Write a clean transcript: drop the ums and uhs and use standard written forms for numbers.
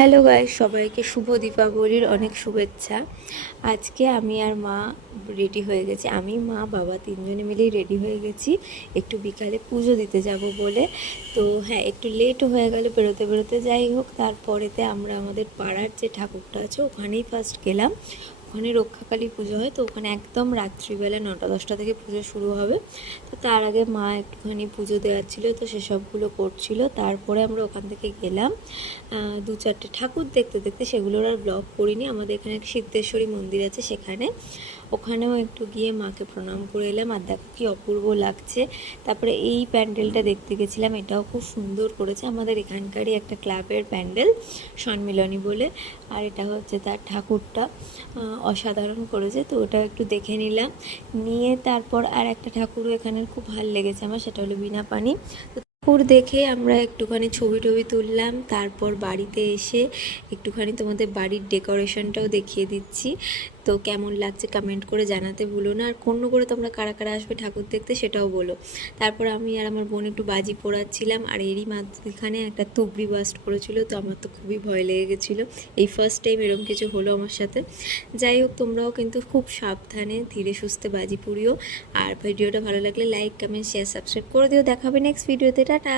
Hello guys, সবাইকে শুভ দীপাবলির অনেক শুভেচ্ছা। আজকে আমি আর মা রেডি হয়ে গেছি। আমি, মা, বাবা তিনজনে মিলেই রেডি হয়ে গেছি একটু বিকালে পুজো দিতে যাব বলে। তো হ্যাঁ, একটু লেটও হয়ে গেল বেরোতে বেরোতে। যাই হোক, তারপরেতে আমরা আমাদের পাড়ার যে ঠাকুরটা আছে ওখানেই ফার্স্ট গেলাম। ওখানে রক্ষাকালী পুজো হয়, তো ওখানে একদম রাত্রিবেলা 9টা-10টা থেকে পুজো শুরু হবে। তো তার আগে মা একটুখানি পুজো দেওয়ার ছিল, তো সেসবগুলো করছিল। তারপরে আমরা ওখান থেকে গেলাম 2-4টে ঠাকুর দেখতে দেখতে। সেগুলোর আর ব্লগ করিনি। আমাদের এখানে একটা সিদ্ধেশ্বরী মন্দির আছে, ওখানেও একটু গিয়ে মাকে প্রণাম করে এলাম। আর দেখো কি অপূর্ব লাগছে। তারপরে এই প্যান্ডেলটা দেখতে গেছিলাম, এটাও খুব সুন্দর করেছে। আমাদের এখানকারই একটা ক্লাবের প্যান্ডেল, সম্মিলনী বলে। আর এটা হচ্ছে তার ঠাকুরটা, অসাধারণ করেছে। তো ওটাও একটু দেখে নিলাম। নিয়ে তারপর আর একটা ঠাকুরও এখানের খুব ভালো লেগেছে আমার, সেটা হলো বীণাপাণি। ঠাকুর দেখে আমরা একটুখানি ছবি টবি তুললাম। তারপর বাড়িতে এসে একটুখানি তোমাদের বাড়ির ডেকোরেশনটাও দেখিয়ে দিচ্ছি। তো কেমন লাগছে কমেন্ট করে জানাতে ভুলো না। আর কোন করে তোমরা কারা কারা আসবে ঠাকুর দেখতে সেটাও বলো। তারপর আমি আর আমার বোন একটু বাজি পোড়াচ্ছিলাম, আর এরই মাঝখানে একটা তুবড়ি বাস্ট করেছিল। তো আমার তো খুবই ভয় লেগে গেছিলো। এই ফার্স্ট টাইম এরকম কিছু হলো আমার সাথে। যাই হোক, তোমরাও কিন্তু খুব সাবধানে ধীরে সুস্থে বাজি পুড়িও। আর ভিডিওটা ভালো লাগলে লাইক, কমেন্ট, শেয়ার, সাবস্ক্রাইব করে দিও। দেখা হবে নেক্সট ভিডিওতে। টাটা।